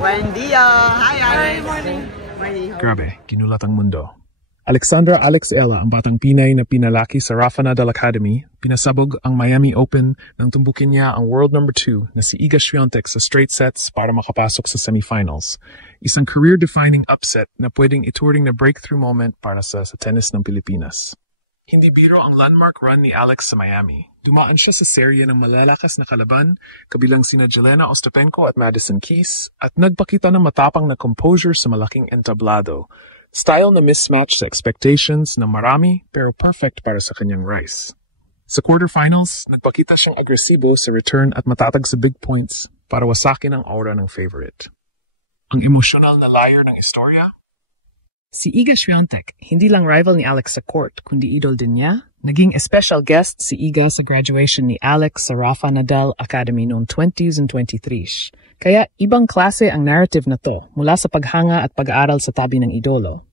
Buen dia! Hi, Alex! Morning. Grabe, ginulat ang mundo. Alexandra Alex Ella, ang batang Pinay na pinalaki sa Rafa Nadal Academy, pinasabog ang Miami Open nang tumbukin niya ang world number 2 na si Iga Swiatek sa straight sets para makapasok sa semifinals. Isang career-defining upset na pwedeng ituring na breakthrough moment para sa tennis ng Pilipinas. Hindi biro ang landmark run ni Alex sa Miami. Dumaan siya sa serye ng malalakas na kalaban, kabilang sina Jelena Ostapenko at Madison Keys, at nagpakita ng matapang na composure sa malaking entablado. Style na mismatch sa expectations na marami pero perfect para sa kanyang Rice. Sa quarterfinals, nagpakita siyang agresibo sa return at matatag sa big points para wasakin ang aura ng favorite. Ang emosyonal na layer ng istorya? Si Iga Swiatek, hindi lang rival ni Alex sa court, kundi idol din niya. Naging special guest si Iga sa graduation ni Alex sa Rafa Nadal Academy noong 2023. Kaya ibang klase ang narrative na to mula sa paghanga at pag-aaral sa tabi ng idolo.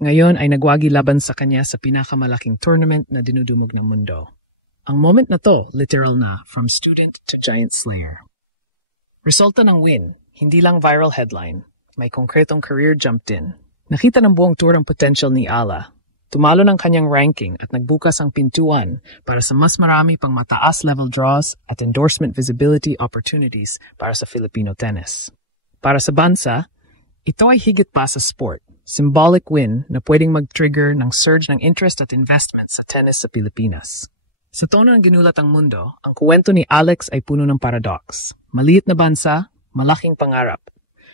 Ngayon ay nagwagi laban sa kanya sa pinakamalaking tournament na dinudumog ng mundo. Ang moment na to, literal na, from student to giant slayer. Resulta ng win, hindi lang viral headline. May konkretong career jump din. Nakita ng buong tour ang potential ni Ala. Tumalo ng kanyang ranking at nagbukas ang pintuan para sa mas marami pang mataas level draws at endorsement visibility opportunities para sa Filipino tennis. Para sa bansa, ito ay higit pa sa sport. Symbolic win na pwedeng mag-trigger ng surge ng interest at investment sa tennis sa Pilipinas. Sa tono ng ginulat ang mundo, ang kuwento ni Alex ay puno ng paradox. Maliit na bansa, malaking pangarap.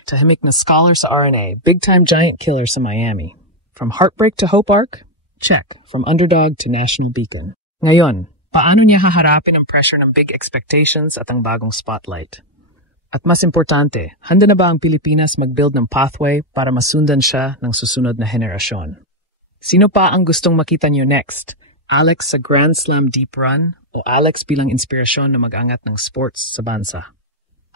Tahimik na scholar sa RNA, big-time giant killer sa Miami. From heartbreak to hope arc? Check. From underdog to national beacon. Ngayon, paano niya haharapin ang pressure ng big expectations at ang bagong spotlight? At mas importante, handa na ba ang Pilipinas mag-build ng pathway para masundan siya ng susunod na henerasyon? Sino pa ang gustong makita niyo next? Alex sa Grand Slam deep run o Alex bilang inspirasyon na mag-angat ng sports sa bansa?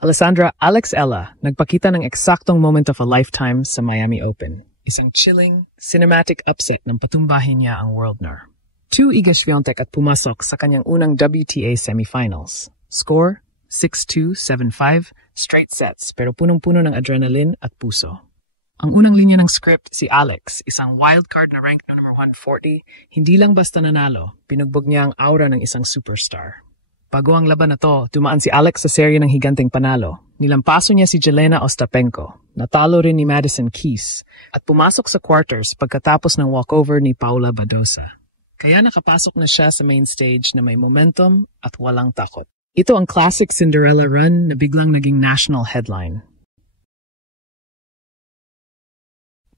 Alessandra Alex Ella nagpakita ng eksaktong moment of a lifetime sa Miami Open. Isang chilling, cinematic upset nang patumbahin niya ang worldner. 2 Iga Swiatek at pumasok sa kanyang unang WTA semifinals. Score, 6-2, 7-5, straight sets pero punong-puno ng adrenaline at puso. Ang unang linya ng script, si Alex, isang wildcard na rank no number 140, hindi lang basta nanalo, pinugbog niya ang aura ng isang superstar. Bago ang laban na to, dumaan si Alex sa serye ng higanteng panalo. Nilampaso niya si Jelena Ostapenko, natalo rin ni Madison Keys, at pumasok sa quarters pagkatapos ng walkover ni Paula Badosa. Kaya nakapasok na siya sa main stage na may momentum at walang takot. Ito ang classic Cinderella run na biglang naging national headline.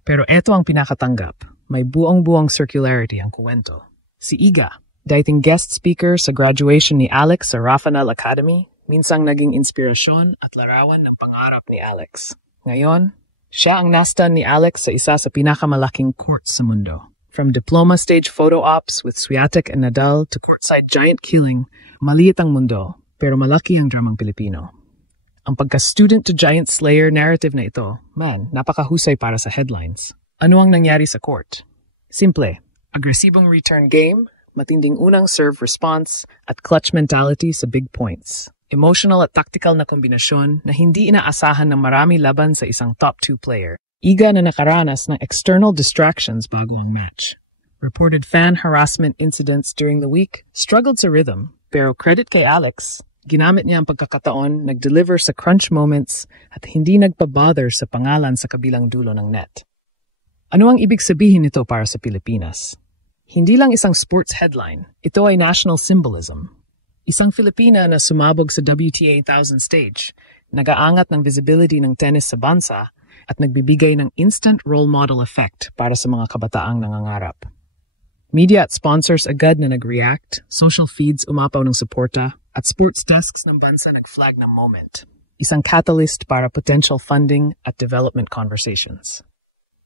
Pero eto ang pinakatanggap. May buong-buong circularity ang kuwento. Si Iga, dating guest speaker sa graduation ni Alex sa Rafa Nadal Academy, minsang naging inspirasyon at larawan ng pangarap ni Alex. Ngayon, siya ang nastan ni Alex sa isa sa pinakamalaking courts sa mundo. From diploma stage photo ops with Swiatek and Nadal to courtside giant killing, maliit ang mundo, pero malaki ang dramang Pilipino. Ang pagka-student to giant slayer narrative na ito, napakahusay para sa headlines. Ano ang nangyari sa court? Simple, agresibong return game, matinding unang serve response, at clutch mentality sa big points. Emotional at tactical na kombinasyon na hindi inaasahan ng marami laban sa isang top 2 player. Iga na nakaranas ng external distractions bago ang match. Reported fan harassment incidents during the week, struggled sa rhythm, pero credit kay Alex, ginamit niya ang pagkakataon, nag-deliver sa crunch moments, at hindi nagpa-bother sa pangalan sa kabilang dulo ng net. Ano ang ibig sabihin nito para sa Pilipinas? Hindi lang isang sports headline, ito ay national symbolism. Isang Filipina na sumabog sa WTA 1000 stage, nag-aangat ng visibility ng tennis sa bansa, at nagbibigay ng instant role model effect para sa mga kabataang nangangarap. Media at sponsors agad na nag-react, social feeds umapaw ng suporta, at sports desks ng bansa nag-flag ng moment. Isang catalyst para potential funding at development conversations.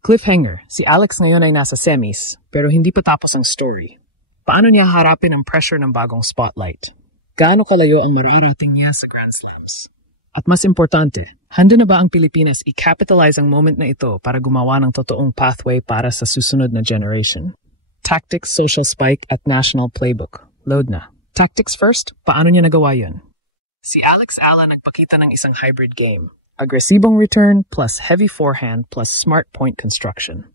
Cliffhanger, si Alex ngayon ay nasa semis, pero hindi pa tapos ang story. Paano niya harapin ang pressure ng bagong spotlight? Gaano kalayo ang mararating niya sa Grand Slams? At mas importante, handa na ba ang Pilipinas i-capitalize ang moment na ito para gumawa ng totoong pathway para sa susunod na generation? Tactics, social spike at national playbook. Load na. Tactics first, paano niya nagawa yun? Si Alex Ala nagpakita ng isang hybrid game. Agresibong return plus heavy forehand plus smart point construction.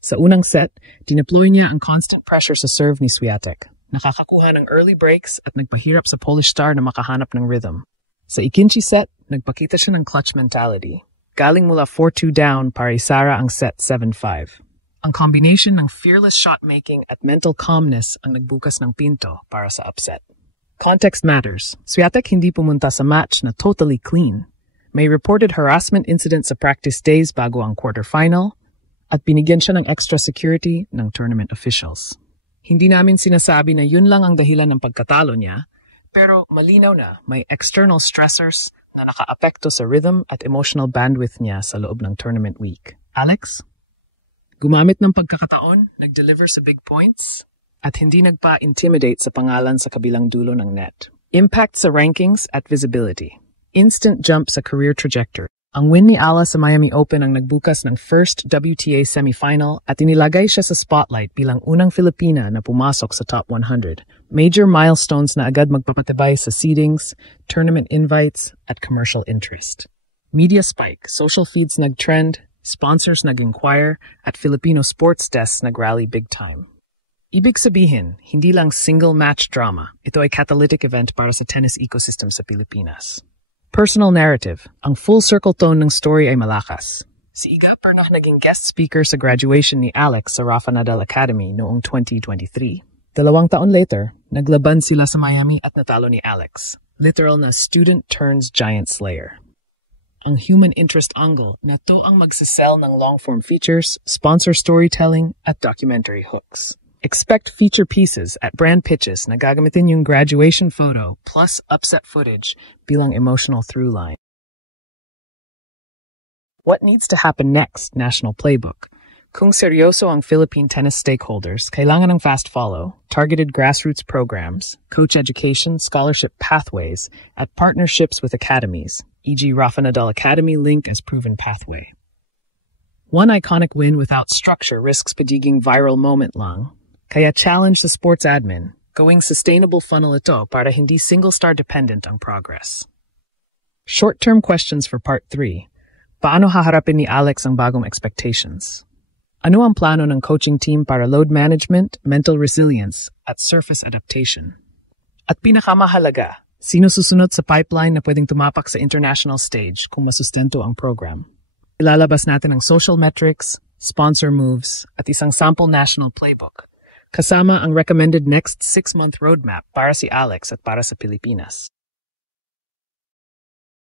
Sa unang set, dineploy niya ang constant pressure sa serve ni Swiatek. Nakakakuha ng early breaks at nagpahirap sa Polish star na makahanap ng rhythm. Sa ikinci set, nagpakita siya ng clutch mentality. Galing mula 4-2 down para isara ang set 7-5. Ang combination ng fearless shot-making at mental calmness ang nagbukas ng pinto para sa upset. Context matters. Swiatek hindi pumunta sa match na totally clean. May reported harassment incident sa practice days bago ang quarterfinal, at binigyan siya ng extra security ng tournament officials. Hindi namin sinasabi na yun lang ang dahilan ng pagkatalo niya, pero malinaw na may external stressors na nakaapekto sa rhythm at emotional bandwidth niya sa loob ng tournament week. Alex? Gumamit ng pagkakataon, nag-deliver sa big points, at hindi nagpa-intimidate sa pangalan sa kabilang dulo ng net. Impact sa rankings at visibility. Instant jump sa career trajectory. Ang win ni Ala sa Miami Open ang nagbukas ng first WTA semifinal at inilagay siya sa spotlight bilang unang Filipina na pumasok sa top 100. Major milestones na agad magpapatibay sa seedings, tournament invites, at commercial interest. Media spike, social feeds nag-trend, sponsors nag-inquire, at Filipino sports desks nag-rally big time. Ibig sabihin, hindi lang single match drama, ito ay catalytic event para sa tennis ecosystem sa Pilipinas. Personal narrative. Ang full circle tone ng story ay malakas. Si Iga Pernah naging guest speaker sa graduation ni Alex sa Rafa Nadal Academy noong 2023. 2 taon later, naglaban sila sa Miami at natalo ni Alex. Literal na student turns giant slayer. Ang human interest angle na to ang magsasell ng long-form features, sponsor storytelling, at documentary hooks. Expect feature pieces at brand pitches na gagamitin yung graduation photo plus upset footage bilang emotional through line. What needs to happen next, National Playbook? Kung seryoso ang Philippine tennis stakeholders, kailangan ng fast follow, targeted grassroots programs, coach education, scholarship pathways, at partnerships with academies, e.g. Rafa Nadal Academy linked as proven pathway. One iconic win without structure risks pagiging viral moment lang. Kaya challenge sa sports admin, gawing sustainable funnel ito para hindi single-star dependent ang progress. Short-term questions for Part 3. Paano haharapin ni Alex ang bagong expectations? Ano ang plano ng coaching team para load management, mental resilience, at surface adaptation? At pinakamahalaga, sino susunod sa pipeline na pwedeng tumapak sa international stage kung masustento ang program? Ilalabas natin ang social metrics, sponsor moves, at isang sample national playbook. Kasama ang recommended next 6-month roadmap para si Alex at para sa Pilipinas.